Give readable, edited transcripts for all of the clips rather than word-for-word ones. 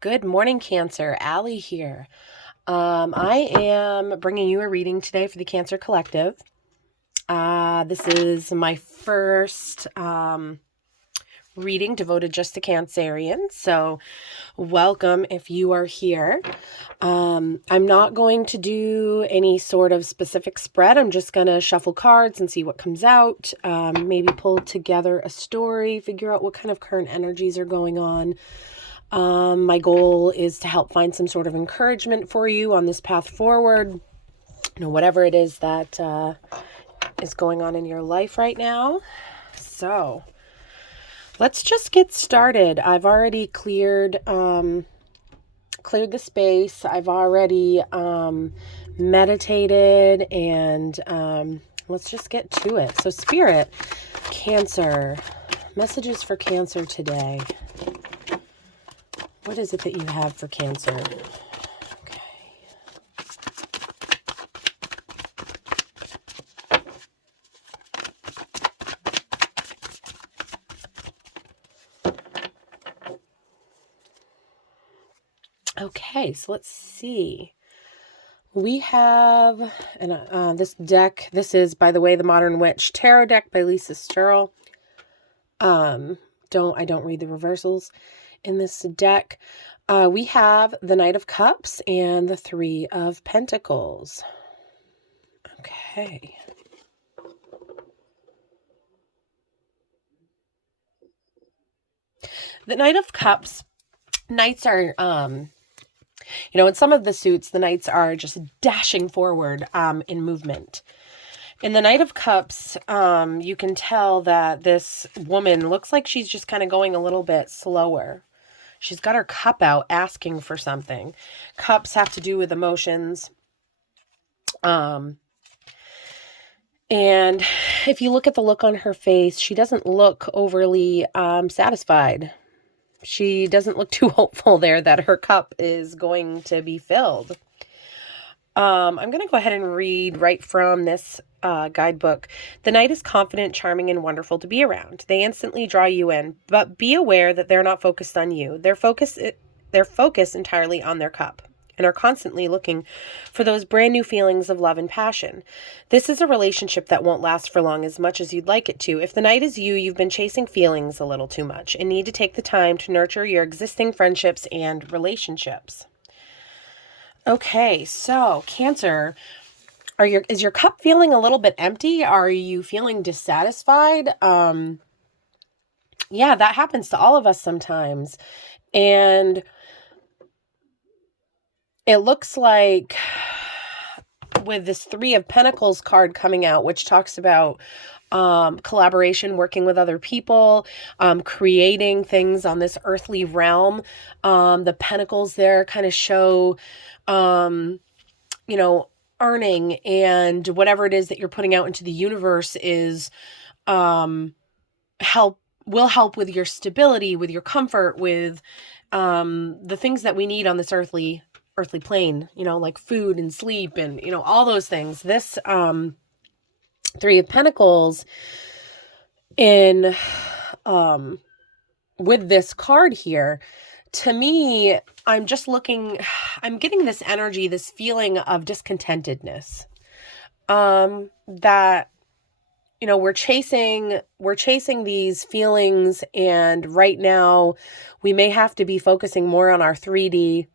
Good morning, Cancer. Allie here. I am bringing you a reading today for the Cancer Collective. This is my first reading devoted just to Cancerians, so welcome if you are here. I'm not going to do any sort of specific spread. I'm just going to shuffle cards and see what comes out, maybe pull together a story, figure out what kind of current energies are going on. My goal is to help find some sort of encouragement for you on this path forward, whatever it is that is going on in your life right now. So let's just get started. I've already cleared the space. I've already meditated, and let's just get to it. So Spirit, Cancer, messages for Cancer today. What is it that you have for Cancer? Okay. Okay, so let's see. We have this deck. This is, by the way, the Modern Witch Tarot deck by Lisa Sturl. I don't read the reversals in this deck. We have the Knight of Cups and the Three of Pentacles. Okay. The Knight of Cups, Knights are, in some of the suits, the Knights are just dashing forward in movement. In the Knight of Cups, you can tell that this woman looks like she's just kind of going a little bit slower. She's got her cup out asking for something. Cups have to do with emotions. And if you look at the look on her face, she doesn't look overly satisfied. She doesn't look too hopeful there that her cup is going to be filled. I'm going to go ahead and read right from this guidebook. The Knight is confident, charming, and wonderful to be around. They instantly draw you in, but be aware that they're not focused on you. They're focused entirely on their cup and are constantly looking for those brand new feelings of love and passion. This is a relationship that won't last for long as much as you'd like it to. If the Knight is you, you've been chasing feelings a little too much and need to take the time to nurture your existing friendships and relationships. Okay, so Cancer, is your cup feeling a little bit empty? Are you feeling dissatisfied? Yeah, that happens to all of us sometimes. And it looks like with this Three of Pentacles card coming out, which talks about collaboration, working with other people, creating things on this earthly realm. The pentacles there kind of show, earning, and whatever it is that you're putting out into the universe is will help with your stability, with your comfort, with the things that we need on this earthly plane, like food and sleep and, all those things. This Three of Pentacles in with this card here, to me, I'm getting this energy, this feeling of discontentedness. That, we're chasing these feelings, and right now we may have to be focusing more on our 3D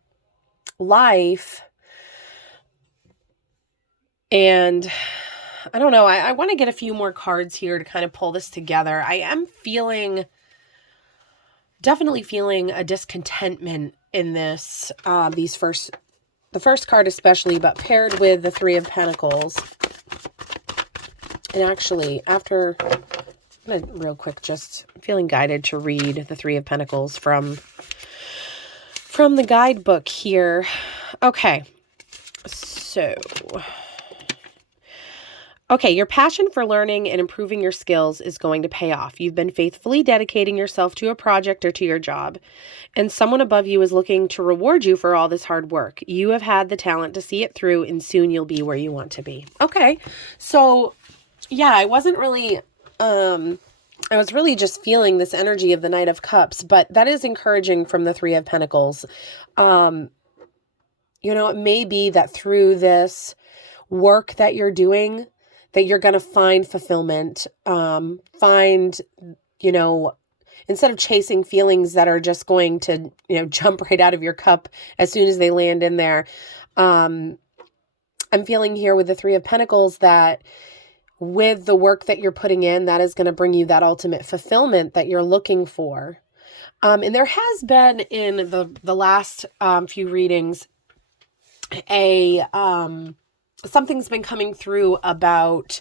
life. And I don't know, I want to get a few more cards here to kind of pull this together. I am definitely feeling a discontentment in this, the first card especially, but paired with the Three of Pentacles. And actually, I'm going to real quick, just feeling guided to read the Three of Pentacles from the guidebook here. Okay, so... Okay, your passion for learning and improving your skills is going to pay off. You've been faithfully dedicating yourself to a project or to your job, and someone above you is looking to reward you for all this hard work. You have had the talent to see it through, and soon you'll be where you want to be. Okay, so yeah, I wasn't really I was really just feeling this energy of the Knight of Cups, but that is encouraging from the Three of Pentacles. It may be that through this work that you're doing, that you're going to find fulfillment, instead of chasing feelings that are just going to, jump right out of your cup as soon as they land in there. I'm feeling here with the Three of Pentacles that with the work that you're putting in, that is going to bring you that ultimate fulfillment that you're looking for. And there has been in the last few readings something's been coming through about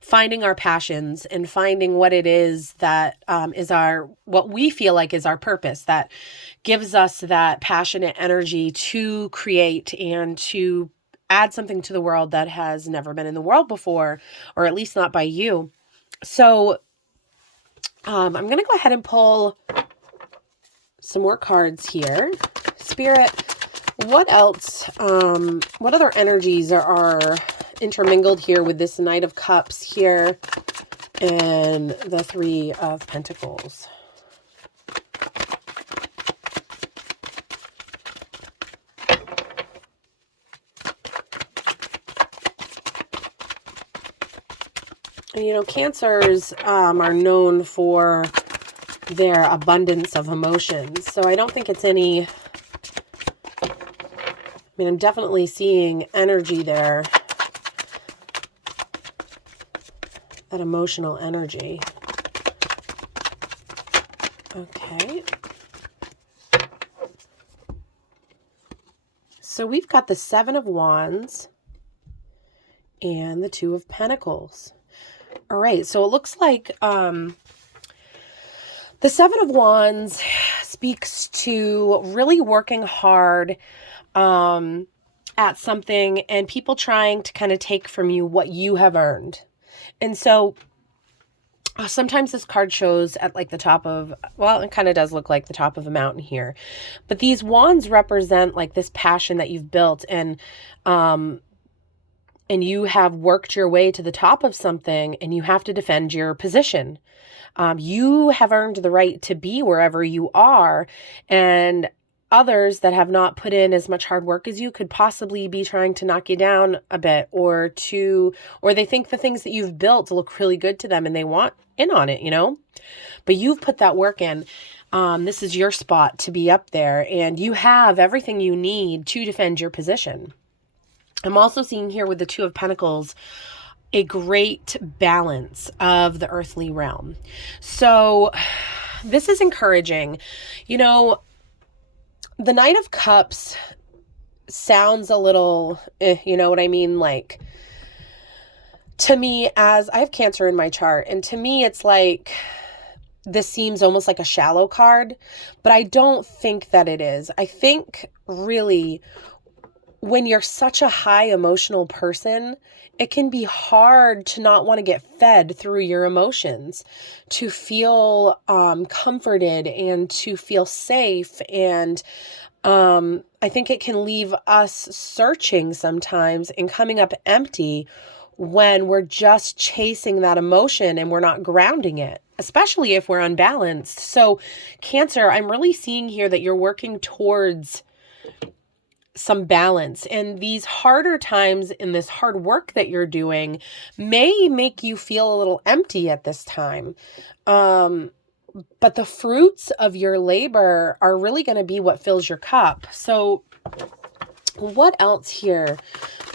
finding our passions and finding what it is that is what we feel like is our purpose, that gives us that passionate energy to create and to add something to the world that has never been in the world before, or at least not by you. So I'm going to go ahead and pull some more cards here. Spirit, what else, what other energies are intermingled here with this Knight of Cups here and the Three of Pentacles? Cancers are known for their abundance of emotions. So I don't think it's I'm definitely seeing energy there. That emotional energy. Okay. So we've got the Seven of Wands and the Two of Pentacles. All right, so it looks like the Seven of Wands speaks to really working hard at something and people trying to kind of take from you what you have earned. And so sometimes this card shows at like the top of, well, it kind of does look like the top of a mountain here. But these wands represent like this passion that you've built and you have worked your way to the top of something and you have to defend your position. You have earned the right to be wherever you are, and others that have not put in as much hard work as you could possibly be trying to knock you down a bit, or they think the things that you've built look really good to them and they want in on it, but you've put that work in. This is your spot to be up there and you have everything you need to defend your position. I'm also seeing here with the Two of Pentacles a great balance of the earthly realm. So this is encouraging. The Knight of Cups sounds a little, you know what I mean? Like, to me, as I have Cancer in my chart, and to me, it's like, this seems almost like a shallow card, but I don't think that it is. I think really when you're such a high emotional person, it can be hard to not want to get fed through your emotions, to feel comforted and to feel safe. And I think it can leave us searching sometimes and coming up empty when we're just chasing that emotion and we're not grounding it, especially if we're unbalanced. So Cancer, I'm really seeing here that you're working towards some balance, and these harder times in this hard work that you're doing may make you feel a little empty at this time. But the fruits of your labor are really going to be what fills your cup. So what else here?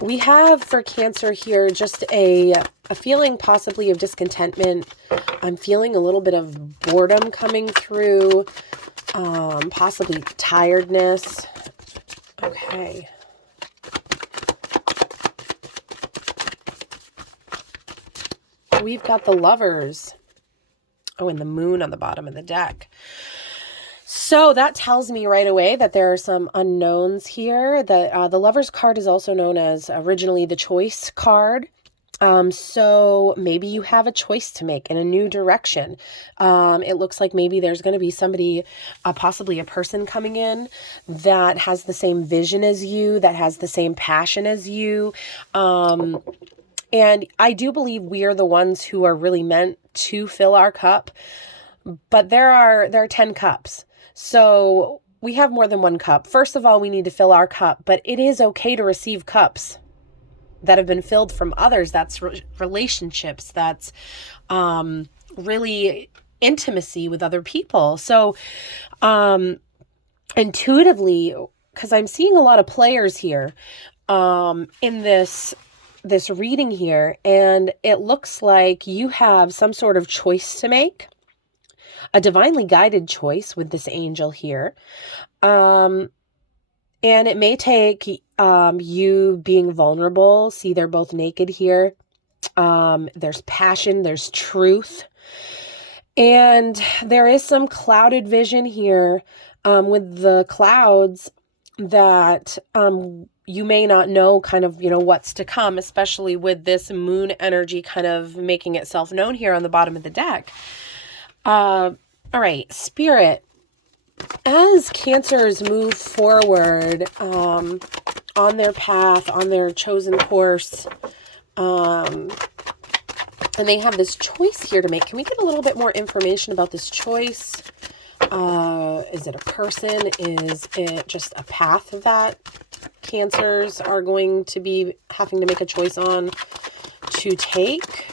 We have for Cancer here just a feeling possibly of discontentment. I'm feeling a little bit of boredom coming through, possibly tiredness. Okay. We've got the Lovers. Oh, and the Moon on the bottom of the deck. So that tells me right away that there are some unknowns here. The Lovers card is also known as originally the Choice card. So maybe you have a choice to make in a new direction. It looks like maybe there's going to be somebody, possibly a person coming in that has the same vision as you, that has the same passion as you. And I do believe we are the ones who are really meant to fill our cup, but there are 10 cups. So we have more than one cup. First of all, we need to fill our cup, but it is okay to receive cups that have been filled from others. That's relationships. That's really intimacy with other people. So intuitively, because I'm seeing a lot of players here in this reading here, and it looks like you have some sort of choice to make, a divinely guided choice with this angel here. And it may take you being vulnerable. See, they're both naked here. There's passion, there's truth. And there is some clouded vision here with the clouds that you may not know kind of, what's to come, especially with this moon energy kind of making itself known here on the bottom of the deck. All right, Spirit, as Cancers move forward on their path, on their chosen course, and they have this choice here to make. Can we get a little bit more information about this choice? Is it a person? Is it just a path that Cancers are going to be having to make a choice on to take?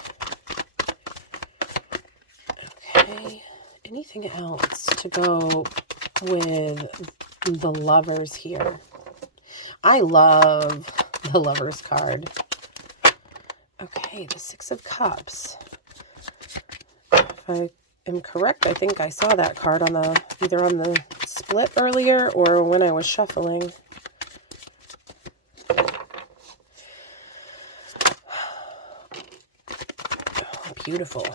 Okay. Anything else to go with the Lovers here? I love the Lovers card. Okay, the Six of Cups. If I am correct, I think I saw that card on either on the split earlier or when I was shuffling. Oh, beautiful.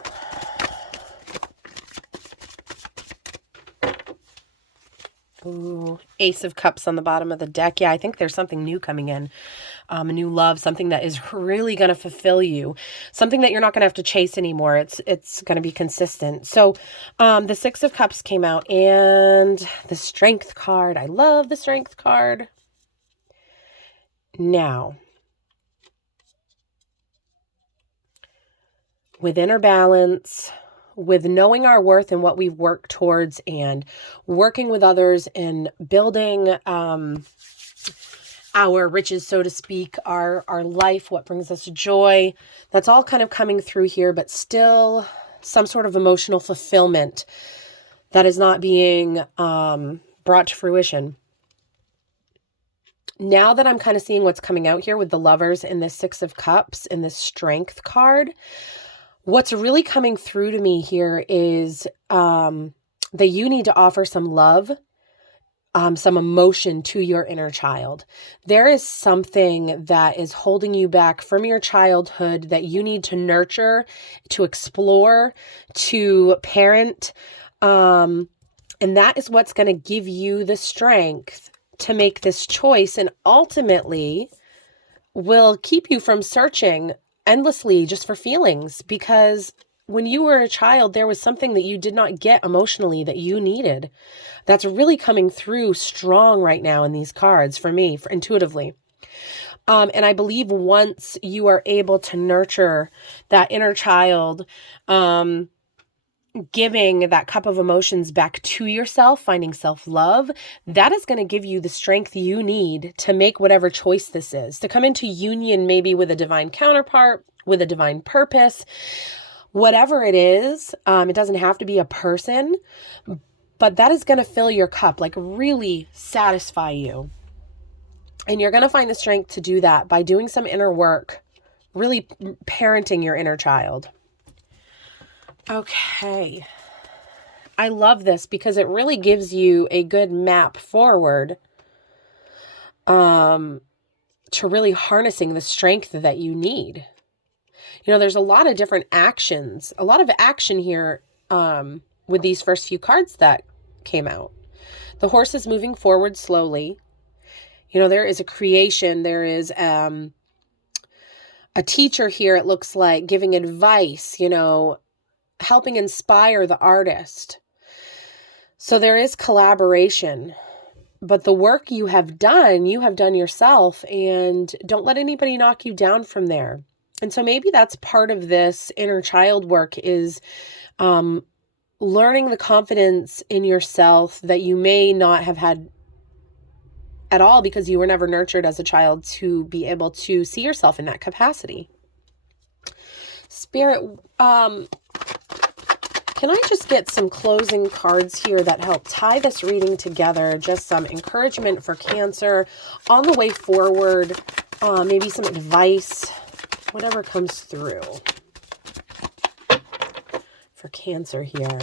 Ooh, Ace of Cups on the bottom of the deck. Yeah, I think there's something new coming in. A new love, something that is really going to fulfill you, something that you're not going to have to chase anymore. It's going to be consistent. So the Six of Cups came out, and the Strength card. I love the Strength card. Now, with inner balance, with knowing our worth and what we work towards, and working with others and building our riches, so to speak, our life, what brings us joy, that's all kind of coming through here, but still some sort of emotional fulfillment that is not being brought to fruition. Now that I'm kind of seeing what's coming out here with the Lovers and this Six of Cups and this Strength card, what's really coming through to me here is that you need to offer some love, some emotion to your inner child. There is something that is holding you back from your childhood that you need to nurture, to explore, to parent. And that is what's going to give you the strength to make this choice, and ultimately will keep you from searching endlessly just for feelings, because when you were a child, there was something that you did not get emotionally that you needed. That's really coming through strong right now in these cards for me, intuitively. And I believe once you are able to nurture that inner child, giving that cup of emotions back to yourself, finding self-love, that is going to give you the strength you need to make whatever choice this is, to come into union maybe with a divine counterpart, with a divine purpose. Whatever it is, it doesn't have to be a person, but that is going to fill your cup, like really satisfy you. And you're going to find the strength to do that by doing some inner work, really parenting your inner child. Okay. I love this because it really gives you a good map forward to really harnessing the strength that you need. There's a lot of different actions, a lot of action here with these first few cards that came out. The horse is moving forward slowly. There is a creation. There is a teacher here, it looks like, giving advice, helping inspire the artist. So there is collaboration. But the work you have done yourself, and don't let anybody knock you down from there. And so maybe that's part of this inner child work is learning the confidence in yourself that you may not have had at all because you were never nurtured as a child to be able to see yourself in that capacity. Spirit, can I just get some closing cards here that help tie this reading together? Just some encouragement for Cancer on the way forward, maybe some advice, whatever comes through for Cancer here.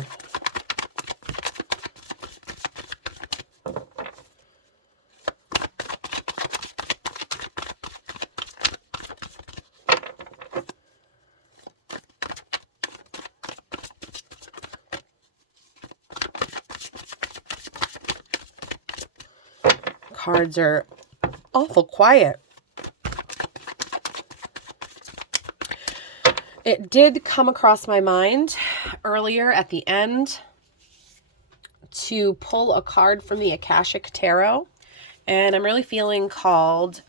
Cards are awful quiet. It did come across my mind earlier at the end to pull a card from the Akashic Tarot, and I'm really feeling called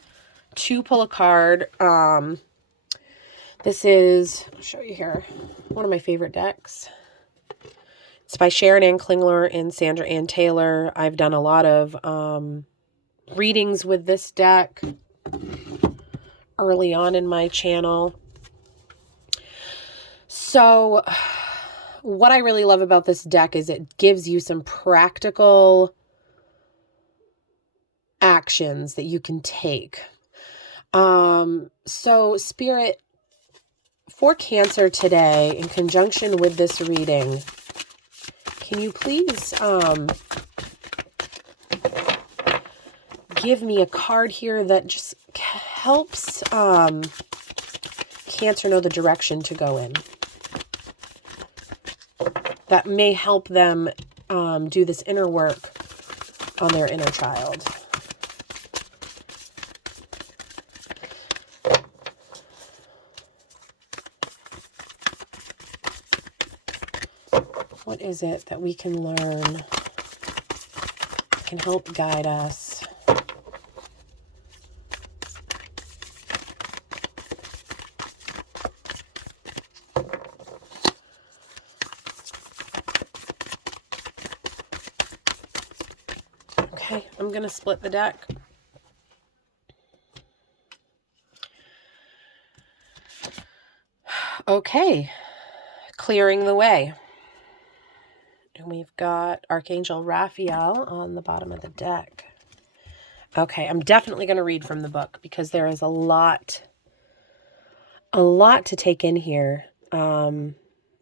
to pull a card. This is, I'll show you here, one of my favorite decks. It's by Sharon Ann Klingler and Sandra Ann Taylor. I've done a lot of readings with this deck early on in my channel. So what I really love about this deck is it gives you some practical actions that you can take. So Spirit, for Cancer today, in conjunction with this reading, can you please give me a card here that just helps Cancer know the direction to go in? That may help them do this inner work on their inner child. What is it that we can learn that can help guide us? Okay, I'm going to split the deck. Okay, clearing the way. And we've got Archangel Raphael on the bottom of the deck. Okay, I'm definitely going to read from the book because there is a lot to take in here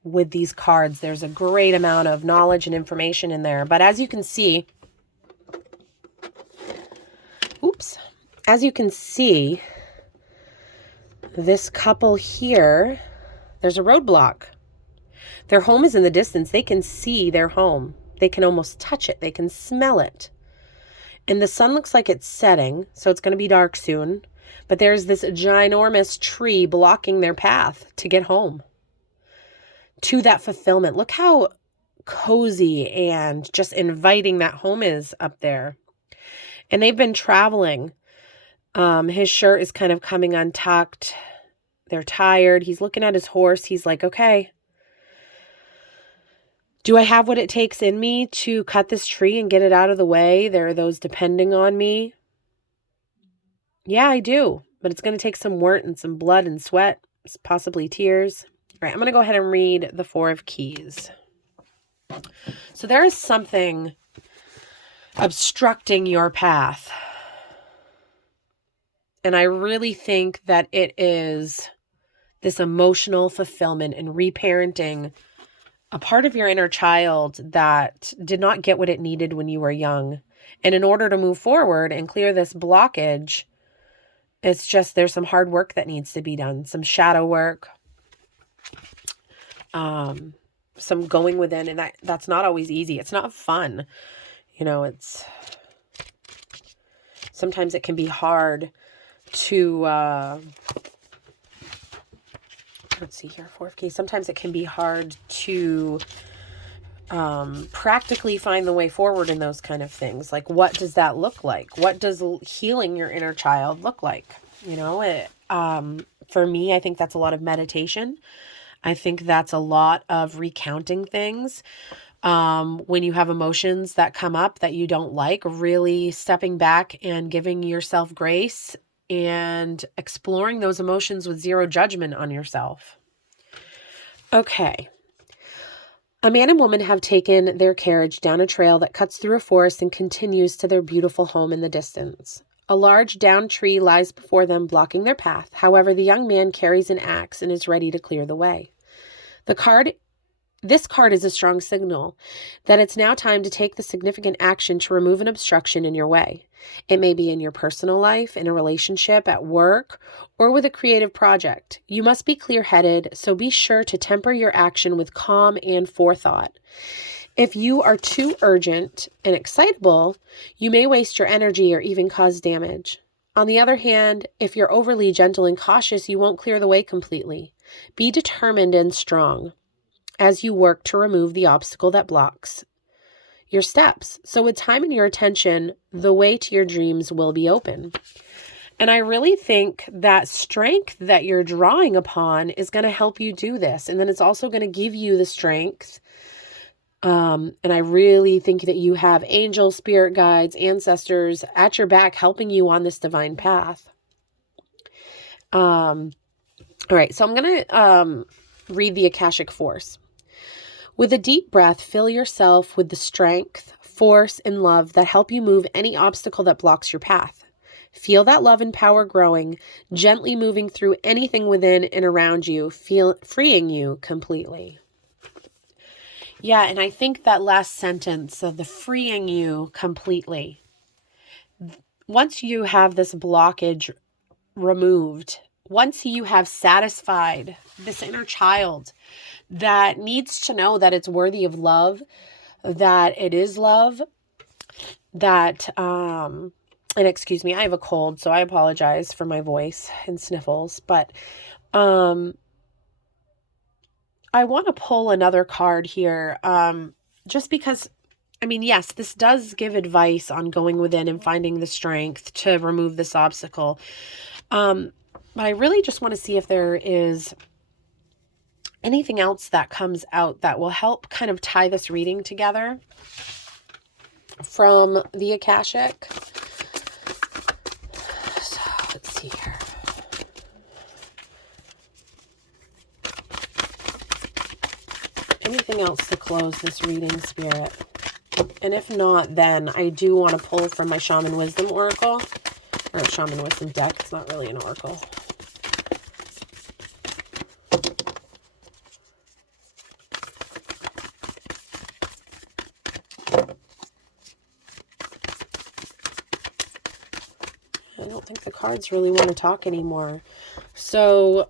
with these cards. There's a great amount of knowledge and information in there. But as you can see, as you can see, this couple here, there's a roadblock. Their home is in the distance. They can see their home. They can almost touch it. They can smell it. And the sun looks like it's setting, so it's going to be dark soon. But there's this ginormous tree blocking their path to get home, to that fulfillment. Look how cozy and just inviting that home is up there. And they've been traveling. His shirt is kind of coming untucked. They're tired. He's looking at his horse. He's like, okay, do I have what it takes in me to cut this tree and get it out of the way? There are those depending on me. Yeah, I do. But it's going to take some work and some blood and sweat, possibly tears. All right, I'm going to go ahead and read the Four of Keys. So there is something obstructing your path. And I really think that it is this emotional fulfillment and reparenting a part of your inner child that did not get what it needed when you were young. And in order to move forward and clear this blockage, it's just there's some hard work that needs to be done, some shadow work, some going within, and that's not always easy. It's not fun. You know, sometimes it can be hard to, let's see here, Four of Keys. Sometimes it can be hard to practically find the way forward in those kind of things. Like, what does that look like? What does healing your inner child look like? You know, For me, I think that's a lot of meditation. I think that's a lot of recounting things. When you have emotions that come up that you don't like, really stepping back and giving yourself grace and exploring those emotions with zero judgment on yourself. Okay. A man and woman have taken their carriage down a trail that cuts through a forest and continues to their beautiful home in the distance. A large downed tree lies before them, blocking their path. However, the young man carries an axe and is ready to clear the way. This card is a strong signal that it's now time to take the significant action to remove an obstruction in your way. It may be in your personal life, in a relationship, at work, or with a creative project. You must be clear-headed, so be sure to temper your action with calm and forethought. If you are too urgent and excitable, you may waste your energy or even cause damage. On the other hand, if you're overly gentle and cautious, you won't clear the way completely. Be determined and strong as you work to remove the obstacle that blocks your steps. So with time and your attention, the way to your dreams will be open. And I really think that strength that you're drawing upon is going to help you do this. And then it's also going to give you the strength. And I really think that you have angels, spirit guides, ancestors at your back helping you on this divine path. All right, so I'm going to read the Akashic Force. With a deep breath, fill yourself with the strength, force, and love that help you move any obstacle that blocks your path. Feel that love and power growing, gently moving through anything within and around you, freeing you completely. Yeah, and I think that last sentence of the freeing you completely, once you have this blockage removed, once you have satisfied this inner child that needs to know that it's worthy of love, that it is love, that, and excuse me, I have a cold, so I apologize for my voice and sniffles, but I want to pull another card here, just because, I mean, yes, this does give advice on going within and finding the strength to remove this obstacle. But I really just want to see if there is anything else that comes out that will help kind of tie this reading together from the Akashic. So let's see here. Anything else to close this reading, Spirit? And if not, then I do want to pull from my Shaman Wisdom Oracle, or a Shaman Wisdom deck. It's not really an oracle. I don't think the cards really want to talk anymore. So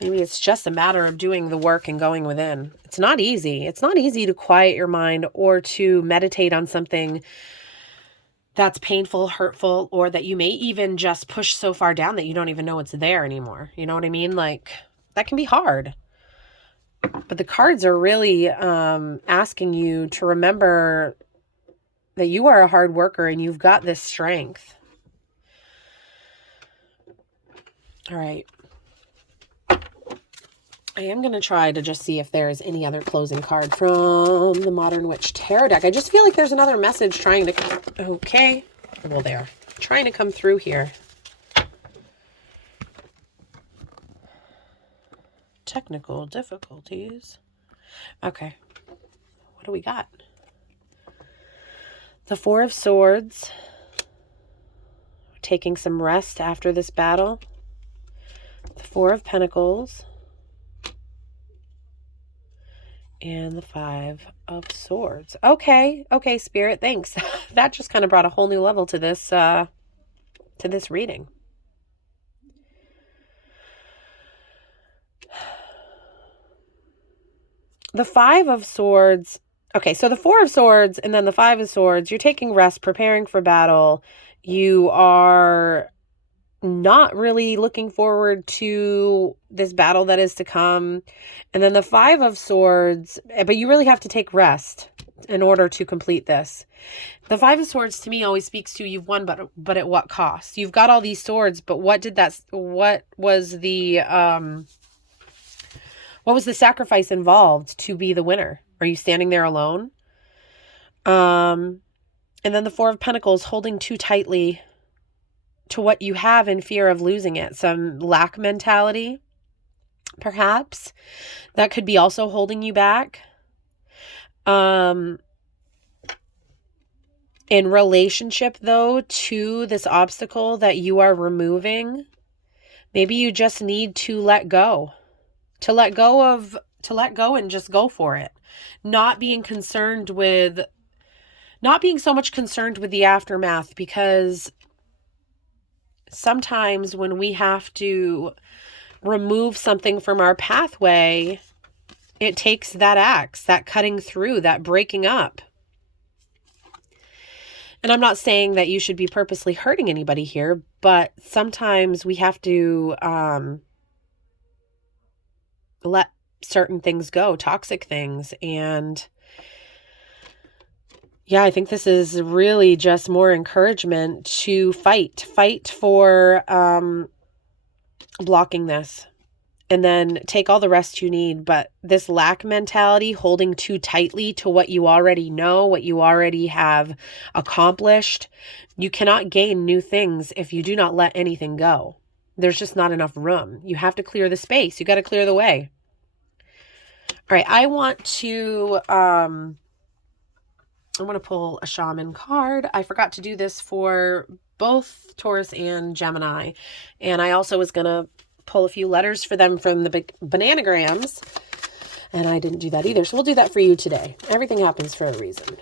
maybe it's just a matter of doing the work and going within. It's not easy. It's not easy to quiet your mind or to meditate on something that's painful, hurtful, or that you may even just push so far down that you don't even know it's there anymore. You know what I mean? Like, that can be hard. But the cards are really asking you to remember that you are a hard worker and you've got this strength. All right. I am going to try to just see if there's any other closing card from the Modern Witch Tarot deck. I just feel like there's another message trying to come. Okay. Well, there. Trying to come through here. Technical difficulties. Okay. What do we got? The Four of Swords. Taking some rest after this battle. The Four of Pentacles. And the Five of Swords. Okay. Okay, Spirit. Thanks. That just kind of brought a whole new level to this reading. The Five of Swords. Okay, so the Four of Swords and then the Five of Swords. You're taking rest, preparing for battle. You are not really looking forward to this battle that is to come. And then the Five of Swords, but you really have to take rest. in order to complete this. The Five of Swords to me always speaks to you've won, but at what cost? You've got all these swords, but what was the sacrifice involved to be the winner? Are you standing there alone? And then the Four of Pentacles, holding too tightly to what you have in fear of losing it. Some lack mentality, perhaps, that could be also holding you back. In relationship, though, to this obstacle that you are removing, maybe you just need to let go. To let go and just go for it. Not being so much concerned with the aftermath, because sometimes when we have to remove something from our pathway, it takes that axe, that cutting through, that breaking up. And I'm not saying that you should be purposely hurting anybody here, but sometimes we have to let certain things go, toxic things. And yeah, I think this is really just more encouragement to fight for blocking this. And then take all the rest you need. But this lack mentality, holding too tightly to what you already know, what you already have accomplished, you cannot gain new things if you do not let anything go. There's just not enough room. You have to clear the space. You got to clear the way. All right, I want to pull a shaman card. I forgot to do this for both Taurus and Gemini. And I also was going to pull a few letters for them from the bananagrams, and I didn't do that either. So we'll do that for you today. Everything happens for a reason.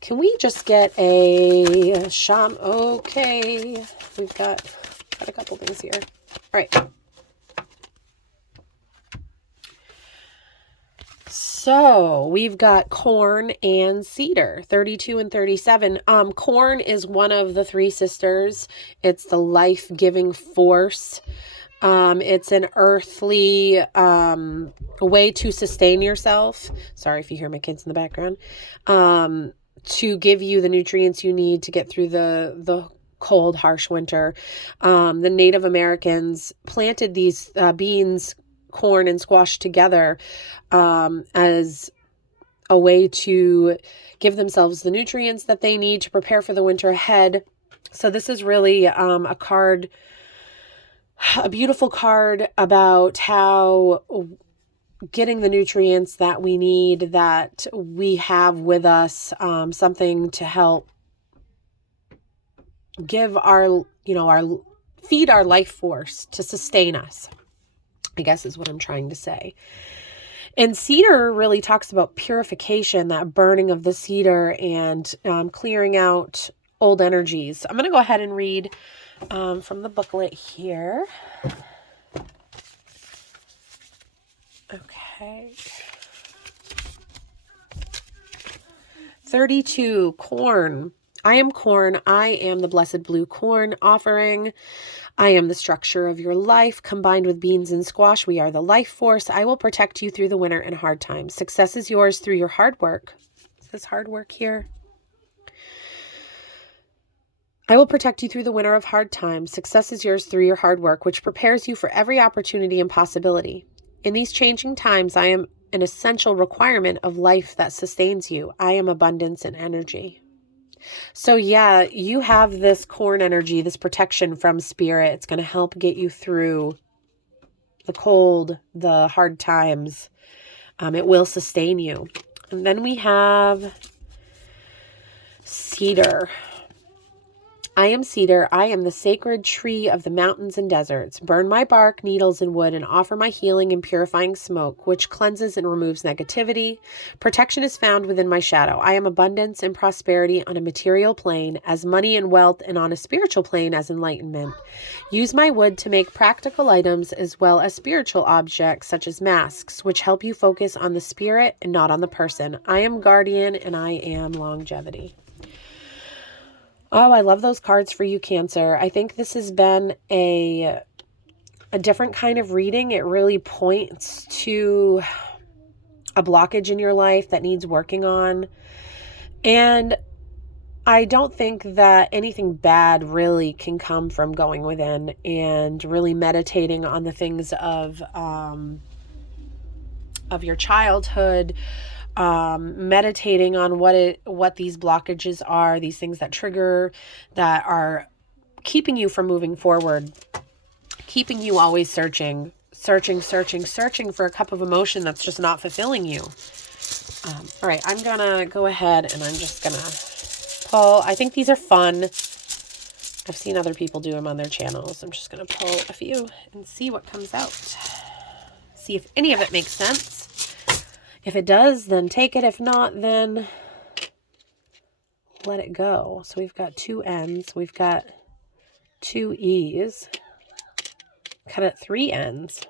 Can we just get a shaman? Okay, we've got a couple things here. All right. So we've got corn and cedar, 32 and 37. Corn is one of the three sisters. It's the life-giving force. It's an earthly way to sustain yourself. Sorry if you hear my kids in the background. To give you the nutrients you need to get through the cold, harsh winter. The Native Americans planted these beans, corn and squash together as a way to give themselves the nutrients that they need to prepare for the winter ahead. So this is really a beautiful card about how getting the nutrients that we need, that we have with us, something to help give feed our life force to sustain us, I guess is what I'm trying to say. And cedar really talks about purification, that burning of the cedar and clearing out old energies. I'm going to go ahead and read from the booklet here. Okay. 32, corn. I am corn. I am the blessed blue corn offering. I am the structure of your life. Combined with beans and squash, we are the life force. I will protect you through the winter and hard times. Success is yours through your hard work. Is this hard work here? I will protect you through the winter of hard times. Success is yours through your hard work, which prepares you for every opportunity and possibility. In these changing times, I am an essential requirement of life that sustains you. I am abundance and energy. So yeah, you have this corn energy, this protection from spirit. It's going to help get you through the cold, the hard times. It will sustain you. And then we have cedar. I am cedar. I am the sacred tree of the mountains and deserts. Burn my bark, needles, and wood, and offer my healing and purifying smoke, which cleanses and removes negativity. Protection is found within my shadow. I am abundance and prosperity on a material plane as money and wealth, and on a spiritual plane as enlightenment. Use my wood to make practical items as well as spiritual objects such as masks, which help you focus on the spirit and not on the person. I am guardian and I am longevity. Oh, I love those cards for you, Cancer. I think this has been a different kind of reading. It really points to a blockage in your life that needs working on. And I don't think that anything bad really can come from going within and really meditating on the things of your childhood, meditating on what these blockages are, these things that trigger, that are keeping you from moving forward, keeping you always searching for a cup of emotion that's just not fulfilling you. All right, I'm gonna go ahead and I'm just gonna pull. I think these are fun. I've seen other people do them on their channels. I'm just gonna pull a few and see what comes out. See if any of it makes sense. If it does, then take it. If not, then let it go. So we've got 2 N's. We've got 2 E's. Cut at 3 N's.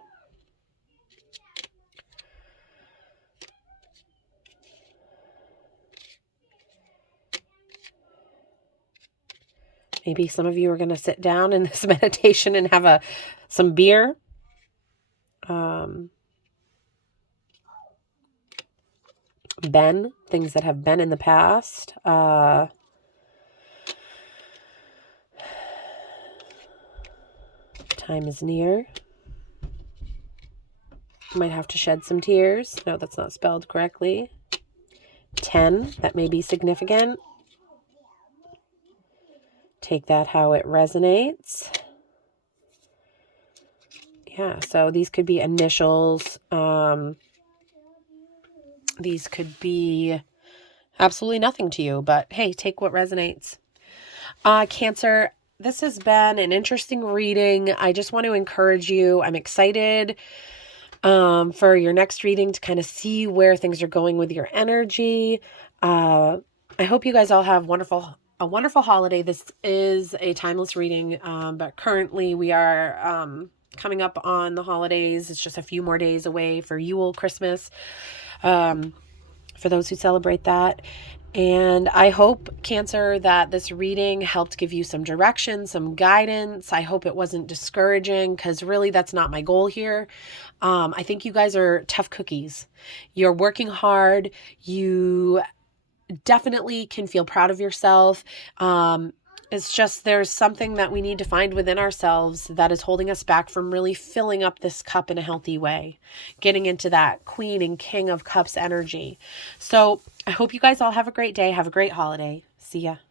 Maybe some of you are going to sit down in this meditation and have some beer. Things that have been in the past. Time is near. Might have to shed some tears. No, that's not spelled correctly. 10, that may be significant. Take that how it resonates. Yeah, so these could be initials. These could be absolutely nothing to you, but hey, take what resonates. Cancer, this has been an interesting reading. I just want to encourage you. I'm excited for your next reading to kind of see where things are going with your energy. I hope you guys all have a wonderful holiday. This is a timeless reading, but currently we are coming up on the holidays. It's just a few more days away for Yule, Christmas, for those who celebrate that. And I hope, Cancer, that this reading helped give you some direction, some guidance. I hope it wasn't discouraging, because really that's not my goal here. I think you guys are tough cookies. You're working hard. You definitely can feel proud of yourself. It's just there's something that we need to find within ourselves that is holding us back from really filling up this cup in a healthy way, getting into that Queen and King of Cups energy. So I hope you guys all have a great day. Have a great holiday. See ya.